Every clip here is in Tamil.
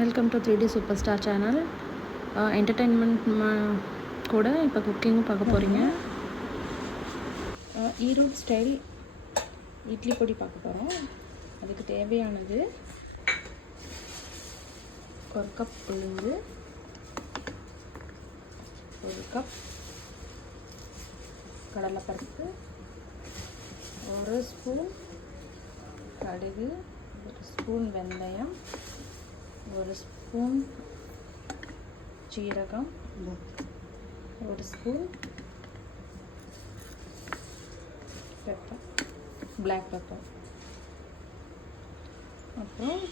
Welcome to 3D super star channel. Entertainment கூட இப்போ குக்கிங்கும் பார்க்க போகிறீங்க. ஈரோடு ஸ்டைல் இட்லி பொடி பார்க்க போகிறோம். அதுக்கு தேவையானது 1 கப் உளுந்து, 1 கப் கடலைப்பருப்பு, 1 ஸ்பூன் கடுகு, 1 ஸ்பூன் வெந்தயம், 1 ஸ்பூன் சீரகம், 1 ஸ்பூன் பெப்பர், பிளாக் பெப்பர், அப்புறம்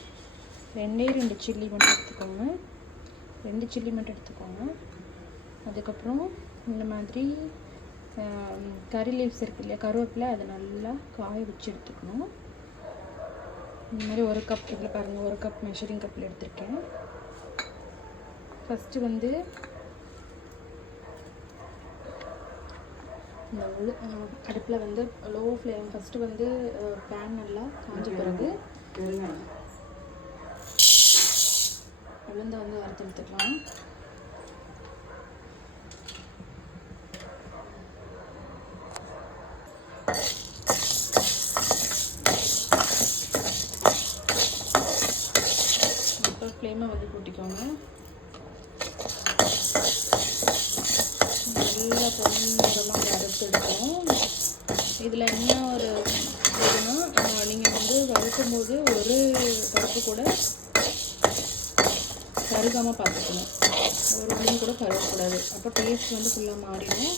2 சில்லி மட்டும் எடுத்துக்கோங்க. 2 சில்லி மட்டும் எடுத்துக்கோங்க. அதுக்கப்புறம் இந்த மாதிரி கறி லீவ்ஸ் இருக்கு இல்லையா, கருவேப்பிலை, அதை நல்லா காய வச்சு எடுத்துக்கணும். இந்த மாதிரி 1 கப், இதில் பாருங்கள் 1 கப் மெஷரிங் கப்பில் எடுத்திருக்கேன். ஃபஸ்ட்டு வந்து இந்த அடுப்பில் வந்து லோ ஃப்ளேம், ஃபஸ்ட்டு வந்து பேன் நல்லா காஞ்ச பிறகு உளுந்தை வந்து வறுத்து எடுத்துக்கலாம். ஃப்ளேமை வந்து கூட்டிக்கோங்க. நல்லா பொன்னிறமாக வறுத்து எடுக்கணும். இதில் என்ன ஒரு இதுனா, நீங்கள் வந்து வறுக்கும்போது ஒரு பருப்பு கூட கருகாமல் பார்த்துக்கணும். ஒரு மீன் கூட கருகக்கூடாது. அப்போ டேஸ்ட் வந்து ஃபுல்லாக மாறிடும்.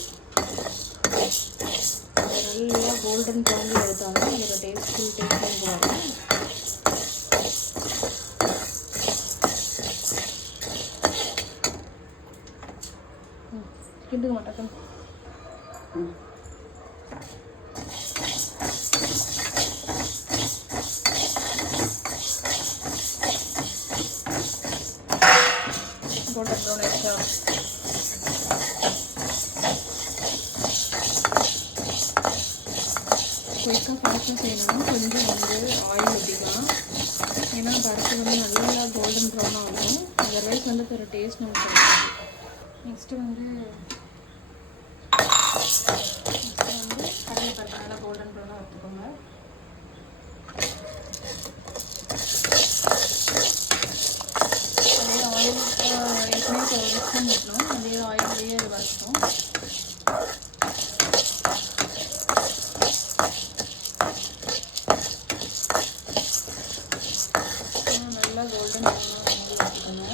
நல்லா கோல்டன் ப்ரௌனில் எடுத்தாலும் அதோட டேஸ்ட் ஃபுல் டேஸ்ட் வந்து வரும். கிண்டுக்க மாட்டேன். கோல்டன் ப்ரௌன் ஆயிடுச்சா? குயிக்காக ஃபாஸ்ட்டாக செய்யணும்னா கொஞ்சம் வந்து ஆயில் ஊற்றிக்கலாம். ஏன்னா பருப்பு வந்து நல்லா கோல்டன் ப்ரௌன் ஆகும். அதர்வைஸ் வந்து ஒரு டேஸ்ட் நமக்கு கிடைக்கும். நெக்ஸ்ட்டு வந்து கடலைப்பருப்பு நல்லா கோல்டன் ப்ரௌனாக எடுத்துக்கோங்க. அதே ஆயில் ஏற்கனவே 1 ஸ்பூன் ஊற்றணும். அதே ஆயிலேயே அது வறுத்தோம். நல்லா கோல்டன் ப்ரௌனாக ஊற்றிக்கோங்க.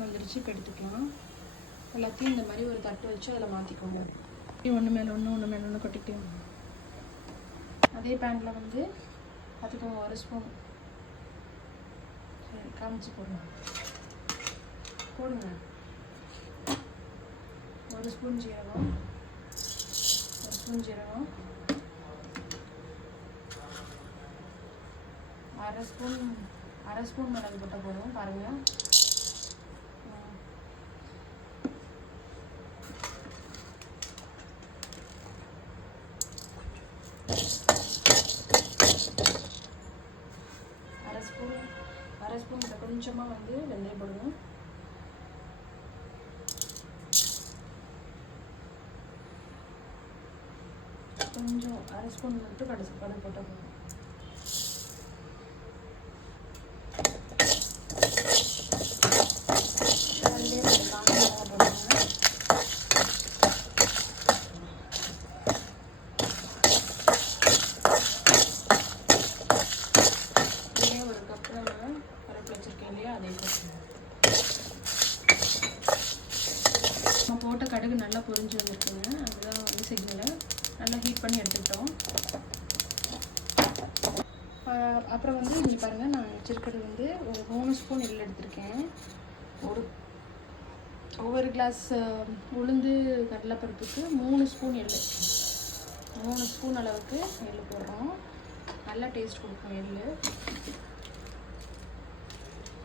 வந்துருச்சு. இப்போ எடுத்துக்கலாம். எல்லாத்தையும் இந்த மாதிரி ஒரு தட்டு வச்சு அதில் மாற்றிக்கோங்க. ஒன்று மேலே ஒன்று கொட்டிக்கிட்டே. அதே பேனில் வந்து பார்த்துக்கோங்க, 1 ஸ்பூன் காமிச்சு போடுங்க. 1 ஸ்பூன் ஜீரகம், 1/2 ஸ்பூன் மிளகு போட்டால் போதும். பாருங்கள், அரை ஸ்பூன் கொஞ்சமாக வந்து வெந்தயம் போடுங்க. கொஞ்சம் 1/2 ஸ்பூன் மட்டும் கடுகு போட்டால் போதும். நம்ம போட்ட கடுகு நல்லா பொரிஞ்சு வந்துருக்குங்க. அதுதான் வந்து சிக்னலை நல்லா ஹீட் பண்ணி எடுத்துக்கிட்டோம். அப்புறம் வந்து இங்கே பாருங்கள், நான் வச்சுருக்கிறது வந்து ஒரு 3 ஸ்பூன் எள்ளு எடுத்திருக்கேன். ஒவ்வொரு கிளாஸ் உளுந்து கடலைப்பருப்புக்கு 3 ஸ்பூன் எள்ளு. 3 ஸ்பூன் அளவுக்கு எள்ளு போடுறோம். நல்லா டேஸ்ட் கொடுக்கும் எள்ளு.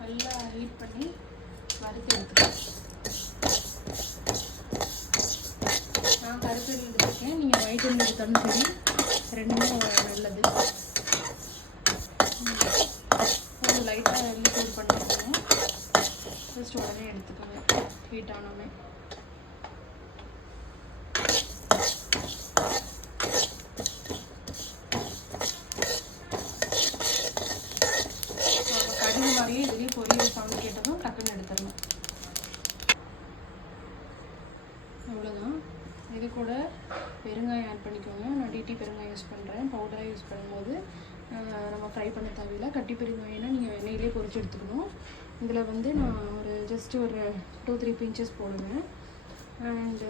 நல்லா ஹீட் பண்ணி வறுத்து எடுத்துக்கலாம். நான் கருப்பு எள்ளு எடுத்துருக்கேன், நீங்கள் ஒயிட் எள்ளு எடுத்தாலும் சரி, ரெண்டுமே நல்லது. கொஞ்சம் லைட்டாக எள்ளு சூடு பண்ணிக்கணும். ஃபஸ்ட்டு உடனே எடுத்துக்கோங்க ஹீட் ஆனோடனே. கடுகு மாதிரியே இதுலேயும் பொரியல் சவுண்ட் கேட்டதும் டக்குன்னு எடுத்துடணும். அவ்வளோதான். இது கூட பெருங்காயம் ஆட் பண்ணிக்கோங்க. நான் டிடி பெருங்காயம் யூஸ் பண்ணுறேன். பவுடராக யூஸ் பண்ணும்போது நம்ம ஃப்ரை பண்ண தேவையில்லை. கட்டி பெருங்காயம்னா நீங்கள் எண்ணெயிலே பொரிச்சு எடுத்துக்கணும். இதில் வந்து நான் ஜஸ்ட்டு ஒரு 2-3 பிஞ்சஸ் போடுவேன். அண்ட்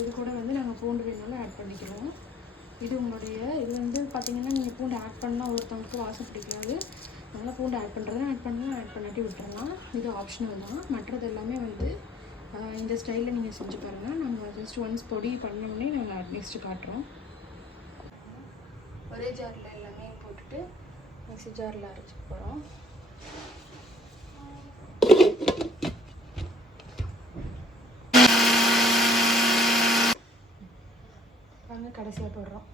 இது கூட வந்து நாங்கள் பூண்டு வேணாலும் ஆட் பண்ணிக்கிறோம். இது இது வந்து பார்த்திங்கன்னா நீங்கள் பூண்டு ஆட் பண்ணால் ஒருத்தவங்களுக்கு வாசம் பிடிக்காது. அதனால் பூண்டு ஆட் பண்ணுறதுனா ஆட் பண்ணலாம், ஆட் பண்ணாட்டி விட்டுறலாம். இது ஆப்ஷனல் தான். மற்றது எல்லாமே வந்து இந்த ஸ்டைலில் நீங்கள் செஞ்சு பாருங்கள். நாங்கள் ஜஸ்ட் ஒன்ஸ் பொடி பண்ணோடனே நாங்கள் நெக்ஸ்ட்டு காட்டுறோம். ஒரே ஜாரில் எல்லாமே போட்டுட்டு மிக்ஸி ஜாரில் அரைச்சி போகிறோம். நாங்கள் கடைசியாக போடுறோம்.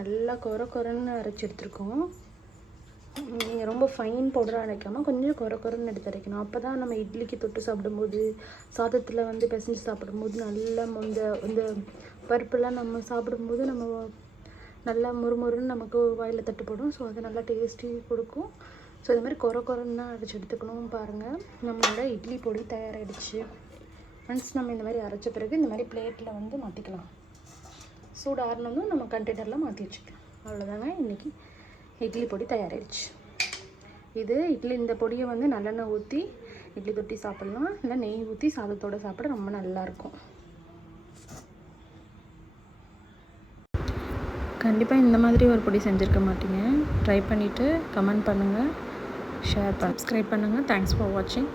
நல்லா கொரன்னு அரைச்சி எடுத்துருக்கோம். நீங்கள் ரொம்ப ஃபைன் பவுடராக அரைக்காமல் கொஞ்சம் கொரன்னு எடுத்து அரைக்கணும். அப்போ தான் நம்ம இட்லிக்கு தொட்டு சாப்பிடும்போது, சாதத்தில் வந்து பிசைஞ்சு சாப்பிடும்போது நல்லா இந்த பருப்புலாம் நம்ம சாப்பிடும்போது நம்ம நல்லா முறுமுறுன்னு நமக்கு வாயில் தட்டுப்படும். ஸோ அது நல்லா டேஸ்டி கொடுக்கும். ஸோ இது மாதிரி கொரன்னு தான் அரைச்சி எடுத்துக்கணும். பாருங்கள், நம்மளோட இட்லி பொடி தயாராகிடுச்சு. ஒன்ஸ் நம்ம இந்த மாதிரி அரைச்ச பிறகு இந்த மாதிரி பிளேட்டில் வந்து மாற்றிக்கலாம். சூடு ஆறினதும் நம்ம கண்டெய்னரில் மாற்றி வச்சுக்கலாம். அவ்வளோதாங்க, இன்றைக்கி இட்லி பொடி தயாராகிடுச்சு. இந்த பொடியை வந்து நல்லெண்ணெய் ஊற்றி இட்லி தொட்டி சாப்பிட்லாம், இல்லை நெய் ஊற்றி சாதத்தோடு சாப்பிட ரொம்ப நல்லாயிருக்கும். கண்டிப்பாக இந்த மாதிரி ஒரு பொடி செஞ்சுருக்க மாட்டீங்க. ட்ரை பண்ணிவிட்டு கமெண்ட் பண்ணுங்கள், ஷேர் சப்ஸ்கிரைப் பண்ணுங்கள். தேங்க்ஸ் ஃபார் வாட்சிங்.